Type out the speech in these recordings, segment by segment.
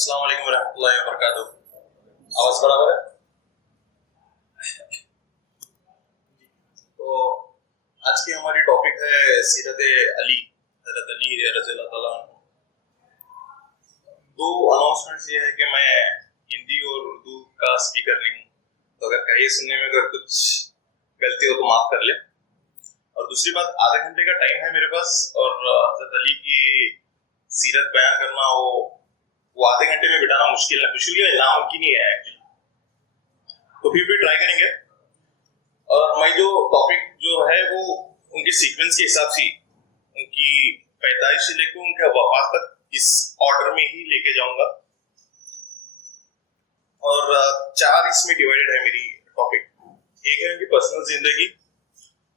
अस्सलाम वालेकुम रहमतुल्लाहि व बरकातुहू। आवाज बराबर है? तो आज की हमारी टॉपिक है सीरत अली, हज़रत अली रज़ियल्लाहु ताला अन्हु। दो अनाउंसमेंट्स ये है कि मैं हिंदी और उर्दू का स्पीकर नहीं हूँ, तो अगर कहीं सुनने में अगर कुछ गलती हो तो माफ कर ले। और दूसरी बात, आधे घंटे का टाइम है मेरे पास और हज़रत अली की सीरत बयान करना वो आधे घंटे में बिठाना मुश्किल है, नामुमकिन ही है एक्चुअली, तो फिर भी ट्राई करेंगे। और मैं जो टॉपिक जो है वो उनके सीक्वेंस के हिसाब से, उनकी पैदाइश से लेकर उनके वफात तक इस ऑर्डर में ही लेके जाऊंगा। और चार इसमें डिवाइडेड है मेरी टॉपिक। एक है उनकी पर्सनल जिंदगी,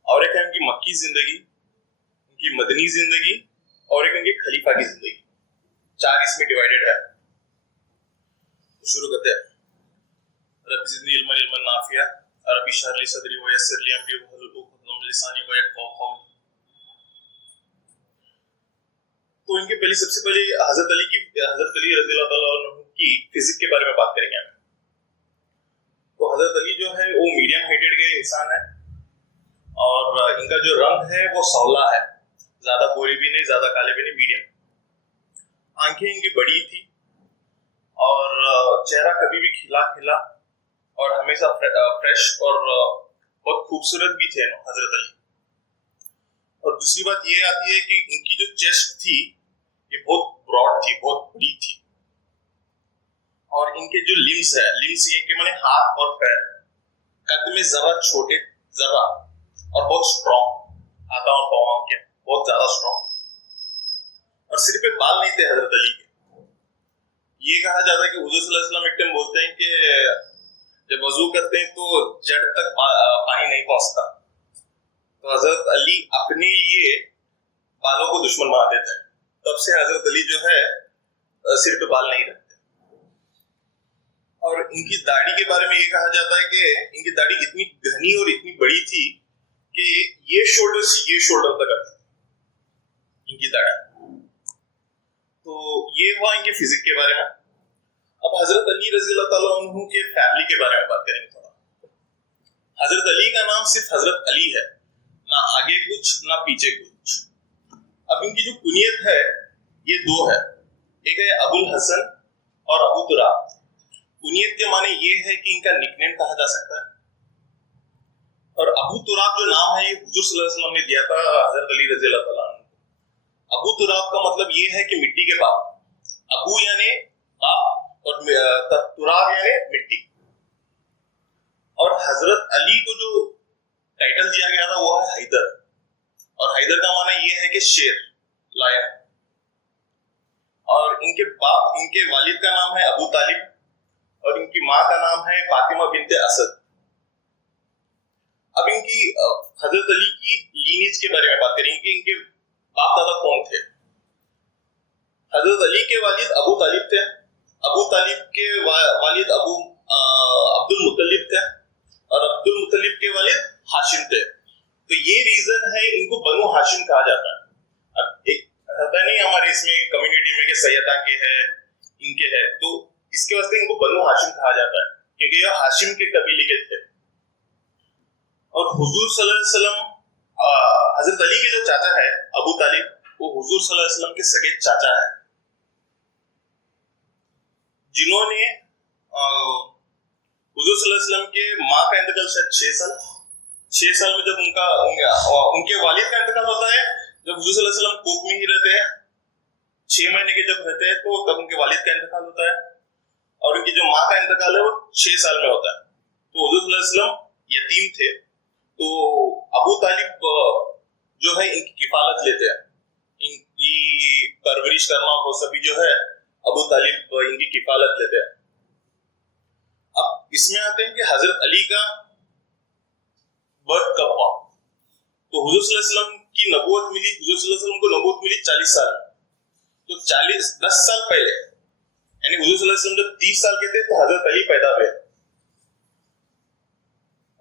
और एक है उनकी मक्की जिंदगी, उनकी मदनी जिंदगी, और एक उनकी खलीफा की जिंदगी। चार इसमें डिवाइडेड है। तो शुरू करते हैं। रब्बि ज़िदनी इल्मन इल्मन नाफ़िया, रब्बि इश्रह ली सदरी व यस्सिर ली अमरी वहलुल उक़दतम मिन लिसानी यफ़क़हू क़ौली। तो इनके पहले सबसे पहले हज़रत अली रज़ियल्लाहु ताला अन्हु की फिजिक के बारे में बात करेंगे हम। तो हज़रत अली जो है वो मीडियम हाइटेड के इंसान है और इनका जो रंग है वो सौला है, ज्यादा गोरे भी नहीं, ज्यादा काले भी नहीं, मीडियम। आंखें इनकी बड़ी थी और चेहरा कभी भी खिला खिला और हमेशा फ्रेश और बहुत खूबसूरत भी थे हजरत अली। और दूसरी बात ये आती है कि इनकी जो चेस्ट थी ये बहुत ब्रॉड थी, बहुत बड़ी थी। और इनके जो लिम्स ये के माने हाथ और पैर कद में जरा छोटे, जरा, और बहुत स्ट्रॉन्ग, हाथा और पाँव के बहुत ज्यादा स्ट्रॉन्ग। और सिर पे बाल नहीं थे हजरत अली के। ये कहा जाता है कि हुजूर सल्लल्लाहु अलैहि वसल्लम एक टाइम बोलते हैं कि जब वजू करते हैं तो जड़ तक पानी नहीं पहुंचता, तो हजरत अली अपने लिए बालों को दुश्मन बना देते हैं। तब से हजरत अली जो है सिर पे बाल नहीं रखते। और इनकी दाढ़ी के बारे में ये कहा जाता है कि इनकी दाढ़ी इतनी घनी और इतनी बड़ी थी कि ये शोल्डर से ये शोल्डर तक आती इनकी दाढ़ी। तो ये हुआ इनके फिजिक के बारे में। अब हजरत अली रज़ियल्लाहु ताला अन्हु के फैमिली के बारे में बात करेंगे थोड़ा। हजरत अली का नाम सिर्फ हजरत अली है, ना आगे कुछ ना पीछे कुछ। अब इनकी जो कुनियत है ये दो है, एक है अबुल हसन और अबू तुराब। कुनियत के माने ये है कि इनका निकनेम कहा जा सकता है। और अबू तुराब जो नाम है ये हुजूर सल्लल्लाहु अलैहि वसल्लम ने दिया था हजरत अली रज़ियल्लाहु ताला अन्हु। अबू तुराब का मतलब ये है कि मिट्टी के बाप। अबू यानी बाप और तुराब यानी मिट्टी। और हजरत अली को जो टाइटल दिया गया था वो है हैदर, और हैदर का माना ये है कि शेर, लायन। और इनके वालिद का नाम है अबू तालिब और इनकी माँ का नाम है फातिमा बिनते असद। अब इनकी हजरत अली की लीनेज के बारे में बात करेंगे कि इनके बाप दादा कौन थे। हजरत अली के वालिद अबू तालिब थे, अबू तालिब के वालिद अब्दुल मुत्तलिब थे, और अब्दुल मुत्तलिब के वालिद हाशिम थे। तो ये रीजन है इनको बनु हाशिम कहा जाता है। अब एक रहता नहीं हमारे इसमें कम्युनिटी में कि सैयदा के है, इनके है, तो इसके वास्ते इनको बनु हाशिम कहा जाता है क्योंकि ये हाशिम के कबीले के थे। और हुजूर सल्लल्लाहु अलैहि वसल्लम, हजरत अली के जो चाचा है अबू तालिब, वो हुजूर सल्लल्लाहु अलैहि वसल्लम के सगे चाचा है, जिन्होंने हुजूर सल्लल्लाहु अलैहि वसल्लम के माँ का इंतकाल शायद 6 साल में जब उनके वालिद का इंतकाल होता है, जब हुजूर सल्लल्लाहु अलैहि वसल्लम कोख में ही रहते हैं, 6 महीने के जब रहते हैं, तो तब उनके वालिद का इंतकाल होता है। और उनकी जो माँ का इंतकाल है वो 6 साल में होता है। तो हुजूर सल्लल्लाहु अलैहि वसल्लम यतीम थे, तो अबू तालिब जो है इनकी किफालत लेते हैं, इनकी परवरिश करना वो सभी जो है अबू तालिब इनकी किफालत लेते हैं। अब इसमें आते हैं कि हजरत अली का बर्थ कब हुआ। तो हुजूर सल्लल्लाहु अलैहि वसल्लम की नबूवत मिली, हुजूर सल्लल्लाहु अलैहि वसल्लम को नबूवत मिली 40 साल। तो 10 साल पहले, यानी हुजूर सल्लल्लाहु अलैहि वसल्लम जब 30 साल के थे तो हजरत अली पैदा हुए।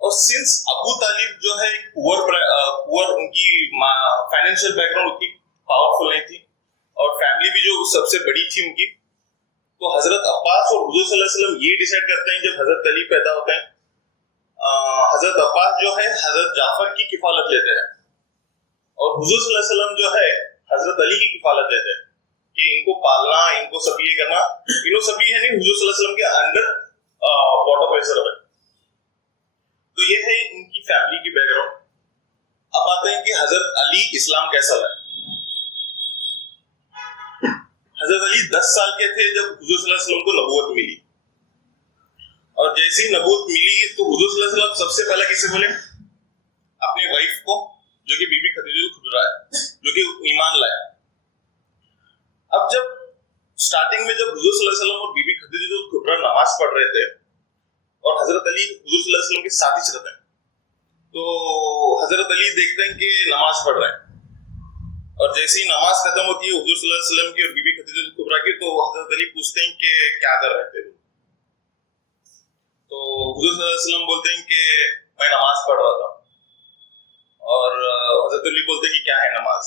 और सिंस अबू तालिब जो है पुअर, उनकी फाइनेंशियल बैकग्राउंड उतनी पावरफुल नहीं थी और फैमिली भी जो सबसे बड़ी थी उनकी, तो हजरत अब्बास और हुजूर सल्लल्लाहु अलैहि वसल्लम ये डिसाइड करते हैं जब हजरत अली पैदा होते हैं, हजरत अब्बास जो है हजरत जाफर की किफालत लेते हैं और हुजूर सल्लल्लाहु अलैहि वसल्लम जो है हजरत अली की किफालत लेते हैं कि इनको पालना, इनको सब ये करना, इन्हों सभी है नहीं हुजूर सल्लल्लाहु अलैहि वसल्लम के अंडर बॉटम वेसर है। तो ये है इनकी फैमिली की बैकग्राउंड। अब आते हैं कि हजरत अली इस्लाम कैसा लाए। हजरत अली 10 साल के थे जब हुजूर सल्लल्लाहु अलैहि वसल्लम को नबूवत मिली और जैसे ही नबूवत मिली तो हुजूर सल्लल्लाहु अलैहि वसल्लम सबसे पहले किसे बोले? अपने वाइफ को, जो कि बीबी खदीजा कुबरा है, जो कि ईमान लाए। अब जब स्टार्टिंग में जब हुजूर सल्लल्लाहु अलैहि वसल्लम और बीबी खदीजा कुबरा नमाज पढ़ रहे थे और हजरत अली हुजूर सल्लल्लाहु अलैहि वसल्लम के साथ ही चलते हैं, तो हजरत अली देखते हैं कि नमाज पढ़ रहे हैं और जैसे ही नमाज खत्म होती है हुजूर सल्लल्लाहु अलैहि वसल्लम की और बीबी खदीजा कुबरा की, तो हजरत अली पूछते हैं कि क्या कर रहे थे? तो हुजूर सल्लल्लाहु अलैहि वसल्लम बोलते हैं कि मैं नमाज पढ़ रहा था और हजरत अली बोलते हैं कि क्या है नमाज?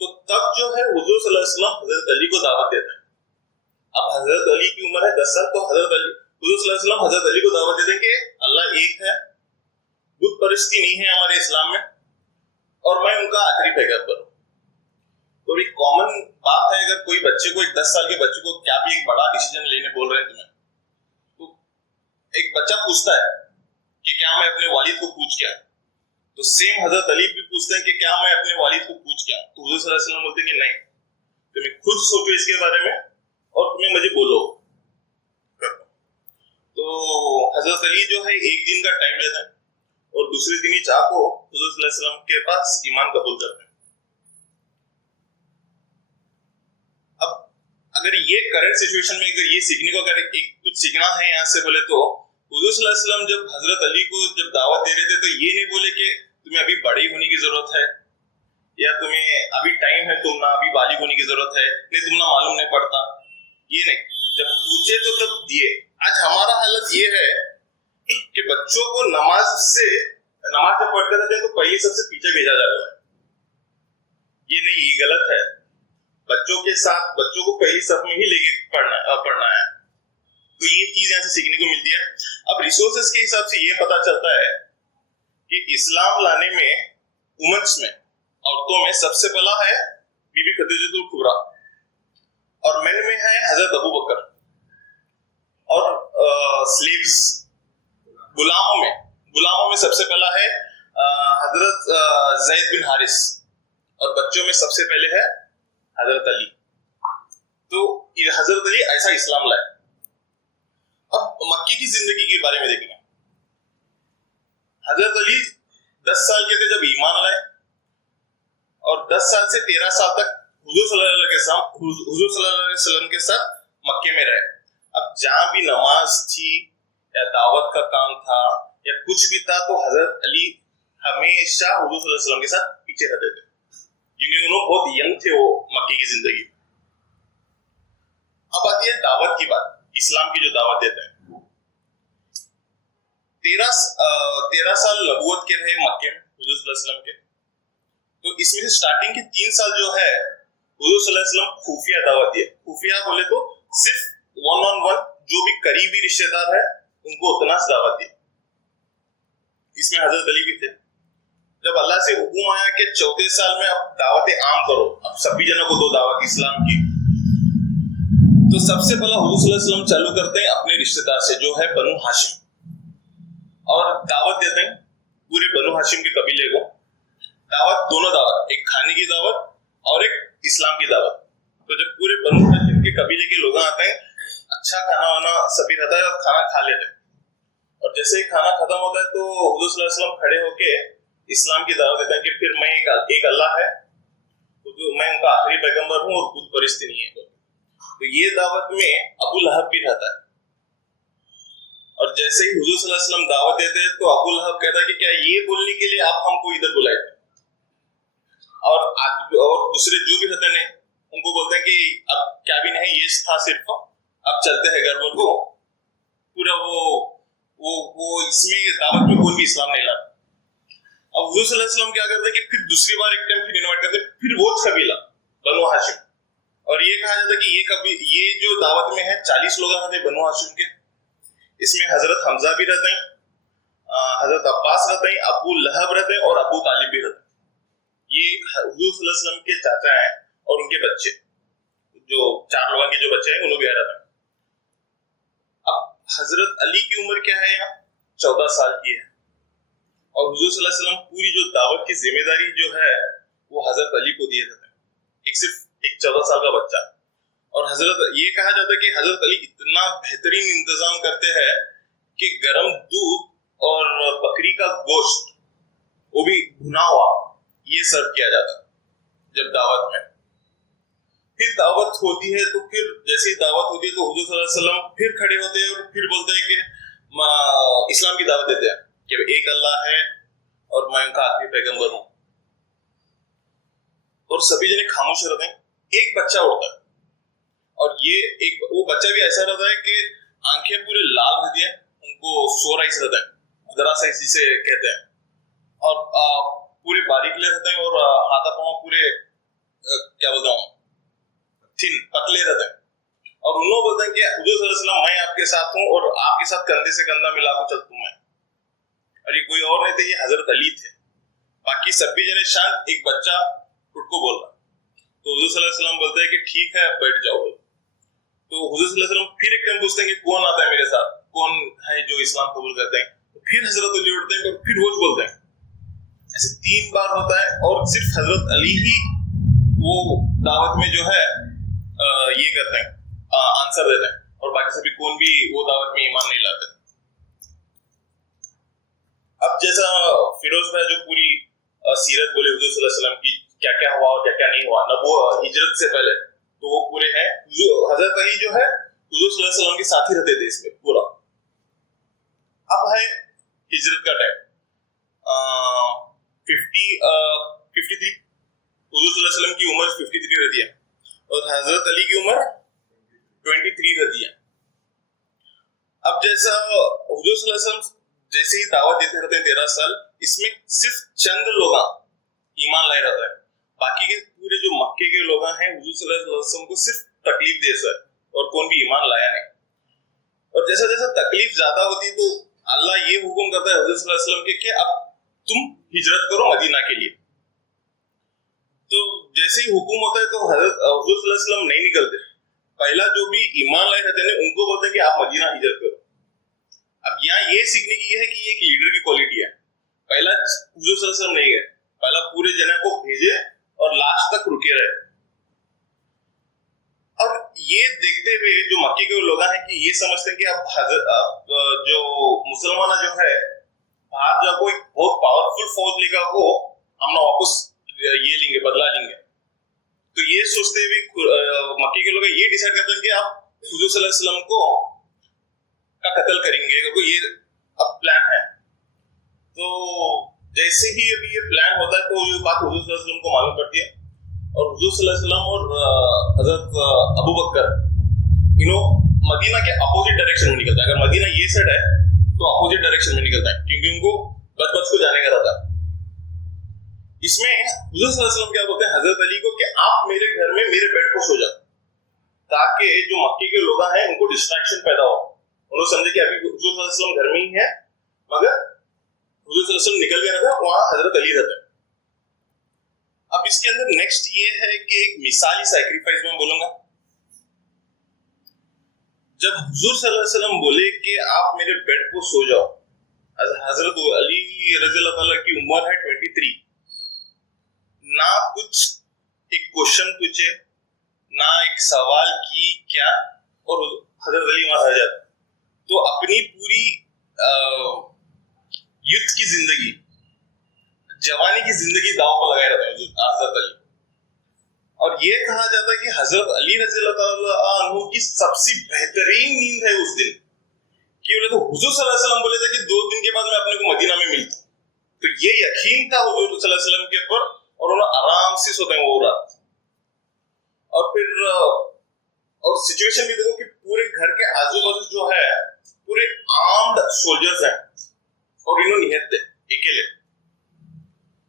तो तब जो है हुजूर सल्लल्लाहु अलैहि वसल्लम हजरत अली को दावत देते हैं। अब हजरत अली की उम्र है 10 साल, तो हुजूर सल्लल्लाहु अलैहि वसल्लम हजरत अली को दावत देते हैं कि अल्लाह एक है, बुत परस्ती नहीं है हमारे इस्लाम में और मैं उनका आखिरी पैगंबर हूं। तो एक कॉमन बात है, अगर कोई बच्चे को, एक 10 साल के बच्चे को क्या भी एक बड़ा डिसीजन लेने बोल रहे हैं तुम्हें, तो एक बच्चा पूछता है कि क्या मैं अपने वालिद को पूछ के आऊं? तो सेम हजरत अली भी पूछते हैं कि क्या मैं अपने वालिद को पूछ के आऊं? तो हुजूर सल्लल्लाहु अलैहि वसल्लम बोलते हैं कि नहीं, तुम्हें खुद सोचो इसके बारे में और तुम्हें मुझे बोलो। तो हजरत अली जो है एक दिन का टाइम लेते हैं और दूसरे दिन ही चाको हुजूर सल्लल्लाहु अलैहि वसल्लम के पास ईमान कबूल करते हैं। अब अगर ये करंट सिचुएशन में अगर ये सीखने को, अगर एक कुछ सीखना है यहाँ से बोले तो हुजूर सल्लल्लाहु अलैहि वसल्लम जब हजरत अली को जब दावत दे रहे थे तो ये नहीं बोले कि तुम्हें अभी बड़ी होने की जरूरत है या तुम्हें अभी टाइम है, तुम ना अभी बालिग होने की जरूरत है, नहीं तुम ना मालूम नहीं पड़ता, ये नहीं। जब पूछे तो तब दिए। आज हमारा हालत ये है कि बच्चों को नमाज जब पढ़ते रहते हैं तो पहले सबसे पीछे भेजा जाता है। ये नहीं, ये गलत है। बच्चों के साथ बच्चों को पहली सफ में ही लेके पढ़ना है। तो ये चीज यहाँ से सीखने को मिलती है। अब रिसोर्सेस के हिसाब से ये पता चलता है कि इस्लाम लाने में वुमेन्स में, औरतों में सबसे पहला है बीबी खदीजतुल कुबरा और मेन में है हजरत अबू बकर और स्लेव्स गुलामों में सबसे पहला है हजरत ज़ैद बिन हारिस और बच्चों में सबसे पहले है हजरत अली। तो हजरत अली ऐसा इस्लाम लाए। अब मक्की की जिंदगी के बारे में देखेंगे। हजरत अली 10 साल के थे जब ईमान लाए और 10 साल से 13 साल तक हुजूर सल्लल्लाहु अलैहि वसल्लम के साथ मक्के में रहे। अब जहां भी नमाज थी या दावत का काम था या कुछ भी था तो हजरत अली हमेशा हुजूर सल्लल्लाहु अलैहि वसल्लम के साथ पीछे रहते थे, क्योंकि उन्होंने बहुत यंग थे वो मक्के की जिंदगी। अब आती है दावत की बात, इस्लाम की जो दावत देते हैं। 13 साल नबूवत के रहे मक्के में हुजूर सल्लल्लाहु अलैहि वसल्लम के। तो इसमें से स्टार्टिंग के 3 साल जो है हुजूर सल्लल्लाहु अलैहि वसल्लम खुफिया दावत दिए। खुफिया बोले तो सिर्फ 1-on-1 जो भी करीबी रिश्तेदार है उनको उतना दावत दी। इसमें हजरत अली भी थे। जब अल्लाह से हुक्म आया कि 14 साल में अब दावत आम करो, अब सभी जनों को दो दावत इस्लाम की, तो सबसे पहला हुजूर सल्लल्लाहु अलैहि वसल्लम चालू करते हैं अपने रिश्तेदार से जो है बनु हाशिम और दावत देते हैं पूरे बनु हाशिम के कबीले को। दावत, दोनों दावत, एक खाने की दावत और एक इस्लाम की दावत। तो जब पूरे बनु हाशिम के कबीले के लोग आते हैं, अच्छा खाना वाना सभी रहता है और खाना खा लेते हैं और जैसे ही खाना खत्म होता है तो हुजूर सल्लल्लाहु अलैहि वसल्लम खड़े होके इस्लाम की दावत देते हैं कि फिर मैं एक अल्लाह है, तो मैं उनका आखिरी पैगंबर हूँ और खुद परिस्थिति नहीं है। तो ये दावत में अबू लहब भी रहता है और जैसे ही हुजूर सल्लल्लाहु अलैहि वसल्लम दावत देते हैं तो अबू लहब कहता है कि क्या ये बोलने के लिए आप हमको इधर बुलाए थे? और दूसरे जो भी रहते हैं उनको बोलते हैं कि अब क्या भी नहीं, ये था सिर्फ, अब चलते हैं घर को। पूरा वो इसमें दावत में कोई भी इस्लाम नहीं लाता। अब हुजूर सल्लल्लाहु अलैहि वसल्लम क्या करते हैं कि फिर दूसरी बार एक टाइम फिर इनवाइट करते हैं, फिर वो कबीला बनु हाशिम और ये कहा जाता है कि ये जो दावत में है 40 लोग रहते हैं बनु हाशिम के। इसमें हजरत हमजा भी रहते हैं, हजरत अब्बास रहते हैं, अबू लहब रहते हैं और अबू तालिब भी रहते हैं। ये हुजूर सल्लल्लाहु अलैहि वसल्लम के चाचा हैं और उनके बच्चे, जो 4 लोगों के जो बच्चे हैं उन्होंने भी रहते हैं। अब हजरत अली की उम्र क्या है, यहाँ 14 साल की है, और हुजूर सल्लल्लाहु अलैहि वसल्लम पूरी जो दावत की जिम्मेदारी जो है वो हजरत अली को दिए रहते हैं, सिर्फ एक 14 साल का बच्चा। और ये कहा जाता है कि हजरत अली इतना बेहतरीन इंतजाम करते हैं कि गरम दूध और बकरी का गोश्त, वो भी भुना हुआ, ये सर्व किया जाता जब दावत में। फिर दावत होती है तो फिर जैसे ही दावत होती है तो हुजूर सल्लल्लाहु अलैहि वसल्लम फिर खड़े होते हैं और फिर बोलते हैं कि इस्लाम की दावत देते हैं कि एक अल्लाह है और मैं उनका आखिरी पैगंबर हूं। और सभी जने खामोश रहते हैं। एक बच्चा उठता है और वो बच्चा भी ऐसा रहता है कि आंखें पूरे लाल रहती है, उनको सोर आइस रहता है, मदरा साइज जिसे कहते हैं, और पूरे बारीकले रहते हैं और हाथा पांव पूरे क्या बोलता हूँ थिन पतले रहते हैं। और उन लोग बोलते हैं कि हुजूर सल्लल्लाहु अलैहि वसल्लम मैं आपके साथ हूँ और आपके साथ कंधे से कंधा मिलाकर चलता हूँ मैं। और ये कोई और नहीं थे, ये हजरत अली थे। बाकी सभी जने शांत, एक बच्चा खुद को बोल रहा। तो हुजूर सल्लल्लाहु अलैहि वसल्लम बोलते हैं कि ठीक है अब बैठ जाओ। तो हुजूर सल्लल्लाहु अलैहि वसल्लम फिर एकदम पूछते हैं कि कौन आता है मेरे साथ, कौन है जो इस्लाम कबूल करते हैं। तो फिर हजरत अली उठते हैं और फिर रोज बोलते हैं। ऐसे 3 बार होता है और सिर्फ हजरत अली ही वो दावत में जो है ये करते हैं, आंसर देते हैं, और बाकी सभी कौन भी वो दावत में ईमान नहीं लाते। अब जैसा फिरोज भाई जो पूरी सीरत बोले हुजूर सल्लल्लाहु अलैहि वसल्लम की, क्या क्या हुआ और क्या क्या नहीं हुआ नबो हिजरत से पहले, तो वो पूरे हैं। हजरत अली जो है हुजूर सल्लल्लाहु अलैहि वसल्लम के साथ ही रहते थे इसमें पूरा। अब है हिजरत का टाइम 53, हुजूर सल्लल्लाहु अलैहि वसल्लम की उम्र 53 रहती है और हजरत अली की उम्र 23 रहती है। अब जैसा हुजूर सल्लल्लाहु अलैहि वसल्लम जैसे ही दावत देते रहते हैं 13 साल, इसमें सिर्फ चंद लोग ईमान लाए रहता है। बाकी के पूरे जो मक्के के लोग हैं हुजूर सल्लल्लाहु अलैहि वसल्लम को सिर्फ तकलीफ दे सर और कौन भी ईमान लाया नहीं। और जैसा जैसा तकलीफ ज्यादा होती है तो अल्लाह ये हुक्म करता है हुजूर सल्लल्लाहु अलैहि वसल्लम के कि अब तुम हिजरत करो मदीना के लिए। तो जैसे ही हुक्म होता है तो हुजूर सल्लल्लाहु अलैहि वसल्लम नहीं निकलते। पहला जो भी ईमान लाए रहते हैं उनको बोलते हैं कि आप मदीना हिजरत करो। अब यहाँ ये सीखने की है कि ये एक लीडर की क्वालिटी है। पहला हुजूर सल्लल्लाहु अलैहि वसल्लम नहीं है, पहला पूरे जना को भेजे और लास्ट तक रुके रहे। और ये देखते हुए जो मक्के के लोग हैं कि ये समझते हैं कि अब जो मुसलमान जो है बाहर जाकर कोई बहुत पावरफुल फौज लेकर को हम लोग वापस ये लेंगे, बदला लेंगे। तो ये सोचते हुए मक्के के लोग ये डिसाइड करते हैं कि आप हुजूर सल्लल्लाहु अलैहि वसल्लम को का कत्ल करेंगे, क्योंकि ये अब प्लान है। तो जैसे ही अभी ये प्लान होता है तो ये बात हुजूर सल्लल्लाहु अलैहि वसल्लम को मालूम पड़ती है और हुजूर सल्लल्लाहु अलैहि वसल्लम और हजरत अबू बकर मदीना के अपोजिट डायरेक्शन में निकलता है। अगर मदीना ये साइड है तो अपोजिट डायरेक्शन में निकलता है, क्योंकि उनको बच को जाने का रहता है। इसमें हुजूर सल्लल्लाहु अलैहि वसल्लम क्या बोलते हैं हजरत अली को कि आप मेरे घर में मेरे बेड पर सो जाओ, ताकि जो मक्के के लोग हैं उनको डिस्ट्रैक्शन पैदा हो। उन्होंने समझे कि अभी हुजूर सल्लल्लाहु अलैहि वसल्लम घर में ही है, मगर हुजूर सल्लल्लाहु अलैहि वसल्लम निकल गया था, वहां हजरत अली रहते हैं। अब इसके अंदर नेक्स्ट ये है कि एक मिसाली सैक्रिफाइस में बोलूंगा। जब हुजूर सल्लल्लाहु अलैहि वसल्लम बोले कि आप मेरे बेड को सो जाओ, हजरत अली रज़ियल्लाहु ताला की उम्र है 23, ना कुछ एक क्वेश्चन पूछे ना एक सवाल की क्या, और हजरत अली वहां रह जाते। तो अपनी पूरी युद्ध की जिंदगी, जवानी की जिंदगी दांव पर लगाए रहते हैं हजरत अली। और ये कहा जाता है कि हजरत अली रज़ियल्लाहु ताला अन्हु की सबसे बेहतरीन नींद है उस दिन, कि बोले तो हुजूर सल्लल्लाहु अलैहि वसल्लम बोले थे कि 2 दिन के बाद मैं अपने को मदीना में मिलता। तो ये यकीन था हुजूर सल्लल्लाहु अलैहि वसल्लम के ऊपर, और उन्होंने आराम से सोते हैं वो रात। और फिर और सिचुएशन भी देखो कि पूरे घर के आजू बाजू जो है पूरे आर्म्ड सोल्जर्स हैं और इन्होंने निहत्ते अकेले।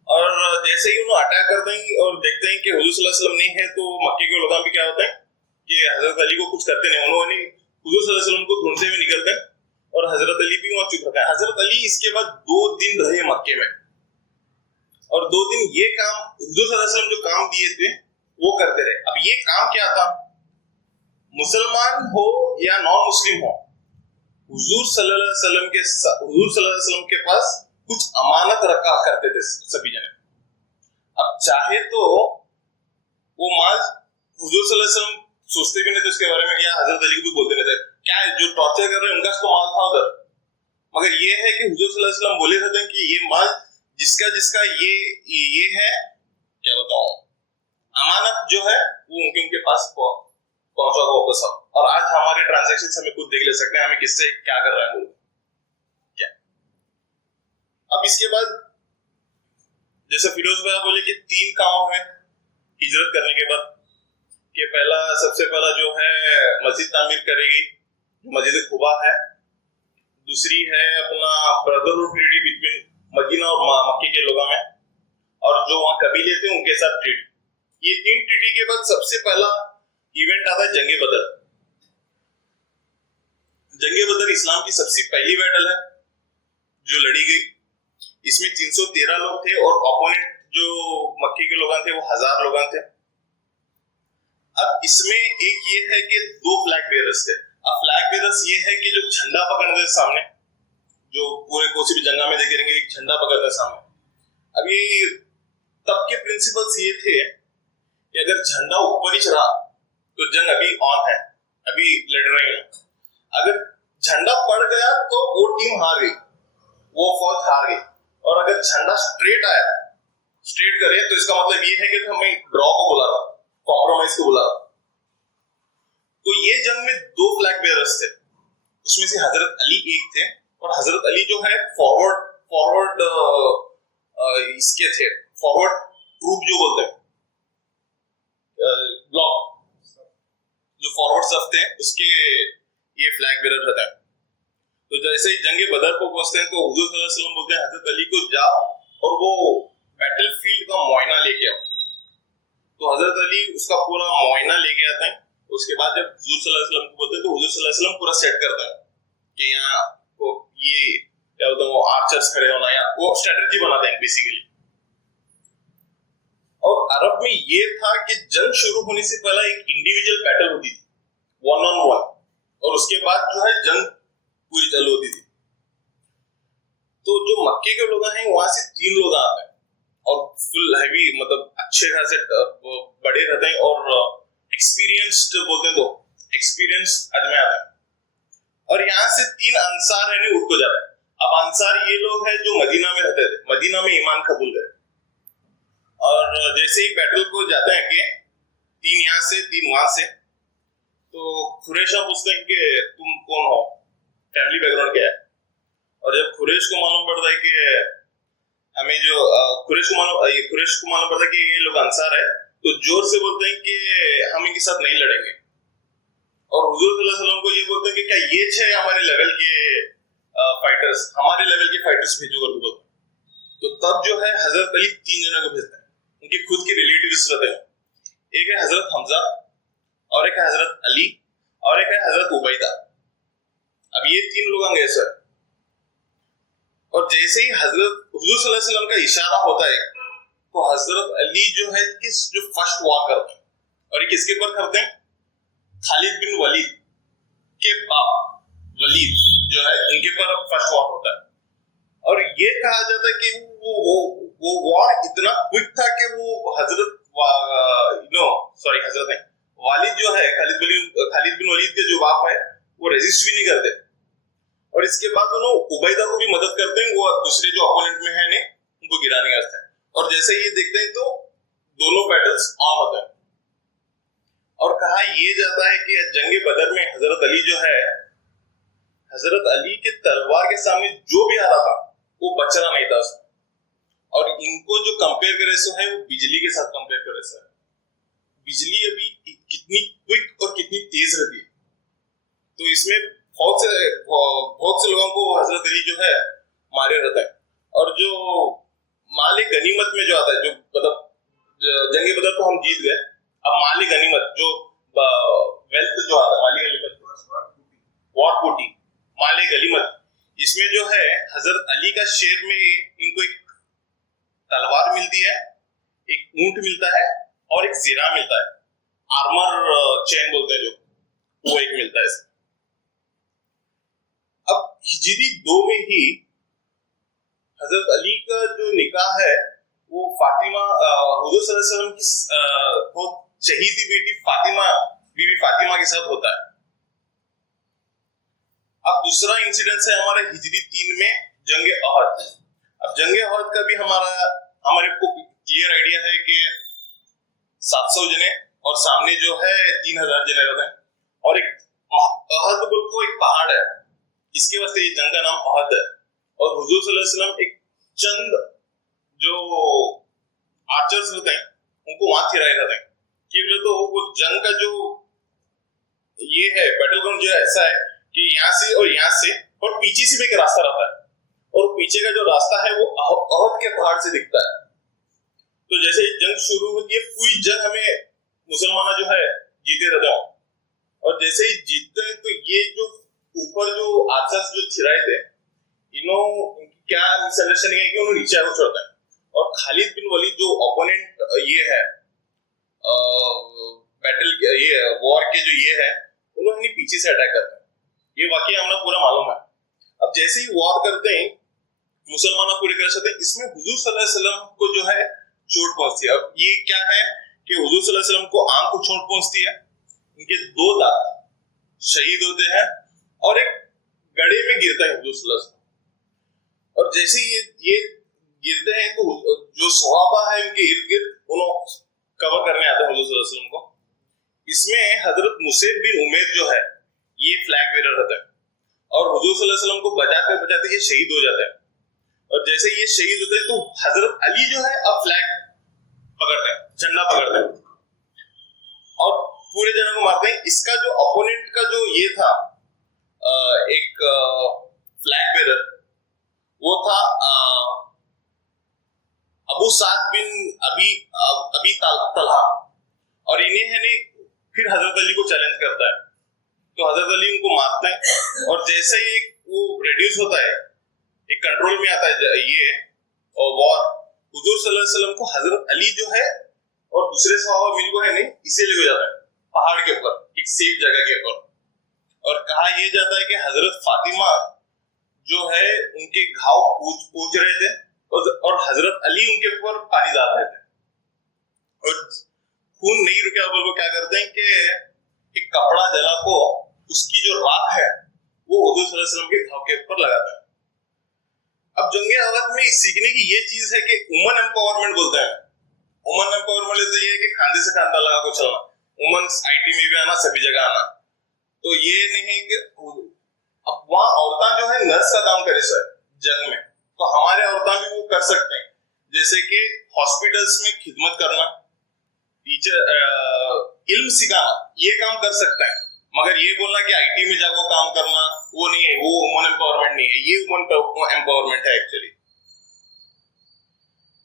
और जैसे ही उन्होंने अटैक करते हैं और देखते हैं कि हुजूर सल्लल्लाहु अलैहि वसल्लम नहीं है, तो मक्के के लोग भी क्या होते हैं कि हजरत अली को कुछ करते नहीं, उन्होंने हुजूर सल्लल्लाहु अलैहि वसल्लम को ढूंढते हुए निकलते हैं और हजरत अली भी वहां चुप रहते हैं। हजरत अली इसके बाद 2 दिन रहे मक्के में और 2 दिन ये काम हुजूर सल्लल्लाहु अलैहि वसल्लम जो काम दिए थे वो करते रहे। अब ये काम क्या था, मुसलमान हो या नॉन मुस्लिम हो, हुजूर सल्लल्लाहु अलैहि वसल्लम के पास कुछ अमानत रखा करते थे सभी जने। अब चाहे तो वो माल हुजूर सल्लल्लाहु अलैहि वसल्लम सोचते भी नहीं थे उसके बारे में, या हजरत अली को भी बोलते नहीं थे, क्या जो टॉर्चर कर रहे हैं उनका तो माल था उधर, मगर ये है कि हुजूर सल्लल्लाहु अलैहि वसल्लम बोले रहते हैं कि ये माल जिसका जिसका ये है, क्या बताऊं, अमानत जो है वो उनके पास पहुंचा वापस। और आज हमारे ट्रांजैक्शन हमें खुद देख ले सकते हैं, हमें किससे क्या कर रहे हैं क्या। अब इसके बाद जैसे फिरोज भाई बोले कि 3 काम है हिजरत करने के बाद, कि पहला सबसे पहला जो है मस्जिद तामीर करेगी, मस्जिद खुबा है। दूसरी है अपना ब्रदरहुड ट्रीटी बिटवीन मदीना और मक्के के लोगों में, और जो वहां कबीले थे उनके साथ ट्रीटी। ये 3 ट्रीटी के बाद सबसे पहला इवेंट आता है जंगे बदर। जंगे बदर इस्लाम की सबसे पहली बैटल है जो लड़ी गई। इसमें 313 लोग थे और ओपोनेंट जो मक्के के लोग थे वो 1000 लोग थे। अब इसमें एक ये है कि 2 फ्लैग बेयरर्स थे। अब फ्लैग बेयरर्स ये है कि जो झंडा पकड़ते सामने, जो पूरे कोसी भी जंगा में देखे रहेंगे एक झंडा पकड़ते सामने। अब ये तब के प्रिंसिपल्स ये थे कि अगर झंडा ऊपर ही चढ़ा तो जंग अभी ऑन है, अभी लड़ रहे हैं। अगर झंडा पड़ गया तो वो टीम हार गई, वो फौज हार गई। और अगर झंडा स्ट्रेट आया, स्ट्रेट करे, तो इसका मतलब ये है कि हमें ड्रॉ को बुला रहा, कॉम्प्रोमाइज को बुला रहा। तो ये जंग में 2 फ्लैग बेयरर्स थे, उसमें से हजरत अली एक थे, और हजरत अली जो है फॉरवर्ड इसके थे, फॉरवर्ड ट्रूप जो बोलते हैं, ब्लॉक जो फॉरवर्ड सफ थे उसके ये फ्लैग बेयरर रहता है। तो जैसे ही जंगे बदर को पहुंचते हैं तो हुजूर सल्लल्लाहु अलैहि वसल्लम बोलते हैं हजरत अली को जाओ और वो बैटलफील्ड का मुआयना लेके आओ। तो हजरत अली उसका पूरा मुआयना लेके आते हैं। उसके बाद जब हुजूर सल्लल्लाहु अलैहि वसल्लम को बोलते हैं तो हुजूर सल्लल्लाहु अलैहि वसल्लम पूरा सेट करते हैं कि यहाँ को ये क्या होता है, वो आर्चर्स खड़े होना, या वो स्ट्रेटजी बनाते हैं बेसिकली। और अरब में ये था कि जंग शुरू होने से पहले एक इंडिविजुअल बैटल होती थी, 1-on-1, और उसके बाद जो है जंग पूरी चालू होती थी। तो जो मक्के के लोग हैं वहां से 3 लोग आते हैं और फुल हैवी, मतलब अच्छे खासे बड़े रहते हैं और एक्सपीरियंस्ड बोलते हैं, तो एक्सपीरियंस आदमी आता है। और यहाँ से 3 अंसार है उठ को जाता है। अब अंसार ये लोग हैं जो मदीना में रहते थे, मदीना में ईमान कबूल है। और जैसे ही बैटल को जाते हैं कि 3 यहाँ से 3 वहां से, तो कुरैश पूछते हैं कि तुम कौन हो, फैमिली बैकग्राउंड क्या है। और जब कुरैश को मालूम पड़ता है कि हमें जो कुरैश को मालूम पड़ता है कि ये लोग अंसार है, तो जोर से बोलते हैं कि हम इनके साथ नहीं लड़ेंगे। और हुजूर सल्लल्लाहु अलैहि वसल्लम को ये बोलते हैं कि क्या ये 6 हमारे लेवल के फाइटर्स, हमारे लेवल के फाइटर्स भेजो करके बोलते हैं। तो तब जो है हजरत अली 3 जनों को भेजते हैं, उनके खुद के रिलेटिव्स रहते हैं। एक है हजरत हमजा, और एक है हजरत अली, और एक है हजरत उबैदा। अब ये 3 लोग आएंगे सर। और जैसे ही हजरत हुजूर सल्लल्लाहु अलैहि वसल्लम का इशारा होता है तो हजरत अली जो है जो फर्स्ट वार करते हैं, और ये किसके ऊपर करते हैं, खालिद बिन वलीद के बाप वलीद जो है उनके ऊपर फर्स्ट वार होता है। और ये कहा जाता है कि वो वार इतना क्विक था कि वो हजरत वालिद जो है खालिद बिन वलीद के जो बाप है वो रेजिस्ट भी नहीं करते। और इसके बाद उन्होंने उबैदा को भी मदद करते हैं, वो दूसरे जो अपोनेंट में है ने उनको गिराने करते हैं। और जैसे ये देखते हैं तो दोनों बैटल्स ऑन होते हैं। और कहा ये जाता है कि जंगे बदर में हजरत अली जो है, हजरत अली के तलवार के सामने जो भी आ रहा था वो बच रहा नहीं था उसमें। और इनको जो कंपेयर करे सो है वो बिजली के साथ कंपेयर करे सो है। बिजली अभी कितनी क्विक और कितनी तेज रहती है, तो इसमें बहुत से लोगों को हजरत अली जो है मारे रहता है। और जो माल गनीमत में जो आता है, जो मतलब जंगे बदर तो हम जीत गए, अब माली गनीमत जो वेल्थ जो आता है, माली गनीमत वॉर बूटी, माली गनीमत, इसमें जो है हजरत अली का शेर में इनको एक तलवार मिलती है, एक ऊंट मिलता है और एक जीरा मिलता है, आर्मर चेन बोलते हैं जो, वो एक मिलता है। अब हिजरी 2 में ही हजरत अली का जो निकाह है वो फातिमा हुजूर सल्लल्लाहु अलैहि वसल्लम की बहुत शहीदी बेटी फातिमा, बीवी फातिमा के साथ होता है। अब दूसरा इंसिडेंस है हमारे हिजरी 3 में जंगे अहद। अब जंगे अहद का भी हमारे को क्लियर आइडिया है कि 700 जने और सामने जो है 3000 जने रहते हैं, और एक अहद बोल को एक पहाड़ है, इसके वास्ते ये जंग का नाम अहद है। और हुजूर सल्लल्लाहु अलैहि वसल्लम एक चंद जो आर्चर्स होते हैं उनको वहां थिराए जाते हैं कि बोले तो वो जंग का जो ये है बैटल ग्राउंड जो ऐसा है कि यहाँ से और पीछे से भी एक रास्ता रहता है, और पीछे का जो रास्ता है वो अहद के पहाड़ से दिखता है। तो जैसे जंग शुरू होती है, पूरी जंग हमें मुसलमान जो है जीते रहते हैं, और जैसे ही जीतते हैं तो ये जो ऊपर जो आर्चर्स जो थिराए थे, क्या मिसअंडरस्टैंडिंग है कि उन्होंने नीचे आगे छोड़ता है, और खालिद बिन वलीद जो ओपोनेंट ये है बैटल ये वॉर के जो ये है, उन्होंने पीछे से अटैक करते हैं। ये वाकई हमें पूरा मालूम है। अब जैसे ही वॉर करते हैं मुसलमानों पूरी कर सकते हैं, इसमें हुजूर सल्लल्लाहु अलैहि वसल्लम को जो है चोट पहुंचती है। अब ये क्या है कि हुजूर सल्लल्लाहु अलैहि वसल्लम को आंख को चोट पहुंचती है, उनके 2 दांत शहीद होते हैं, और एक गड्ढे में गिरता है हुजूर सल्लल्लाहु अलैहि वसल्लम। और जैसे ये गिरते हैं तो जो सहाबा है उनके इर्द गिर्द उन्होंने कवर करने आते हैं हुजूर सल्लल्लाहु अलैहि वसल्लम को। इसमें हजरत मुसैब बिन उमैर जो है ये फ्लैग बेरर रहता है, और हुजूर सल्लल्लाहु अलैहि वसल्लम को बचाते बचाते ये शहीद हो जाते हैं। और जैसे ये शहीद होते हैं तो हजरत अली जो है अब फ्लैग पकड़ते हैं, झंडा पकड़ते हैं और पूरे जनों को मारते हैं। इसका जो अपोनेंट का जो ये था एक फ्लैग बेरर, वो था अबू साद बिन अबी तलहा, और इन्हें है नहीं फिर हजरत अली को चैलेंज करता है, तो हजरत अली उनको मारते हैं। और जैसे ही वो रिड्यूस होता है, एक कंट्रोल में आता है ये और वॉर, हुजूर सल्लल्लाहु अलैहि वसल्लम को हजरत अली जो है और दूसरे सहाबा मिलकर है नहीं इसे लेके जाता है पहाड़ के ऊपर एक सेफ जगह के ऊपर, और कहा यह जाता है कि हजरत फातिमा जो है उनके घाव पूछ रहे थे, और हजरत अली उनके ऊपर पानी डाल रहे थे, और खून नहीं रुका बोल को क्या करते हैं कि एक कपड़ा जला को उसकी जो राख है वो हुजूर सल्लल्लाहु अलैहि वसल्लम के घाव के ऊपर लगाते हैं। अब जंगे अहद में सीखने की ये चीज है कि वुमन एम्पावरमेंट बोलते हैं। वुमन एम्पावरमेंट तो ये है कि खांदे से खांदा लगा को चलना, वुमन आईटी में भी आना, सभी जगह आना। तो ये नहीं है कि अब वहां औरतां जो है नर्स का काम करे सर जंग में, तो हमारे औरतां भी वो कर सकते हैं, जैसे कि हॉस्पिटल्स में खिदमत करना, टीचर इल्म सिखाना, ये काम कर सकते हैं। मगर ये बोलना कि आईटी में जाकर काम करना वो नहीं है, वो वुमन एम्पावरमेंट नहीं है, ये वुमन एम्पावरमेंट है एक्चुअली।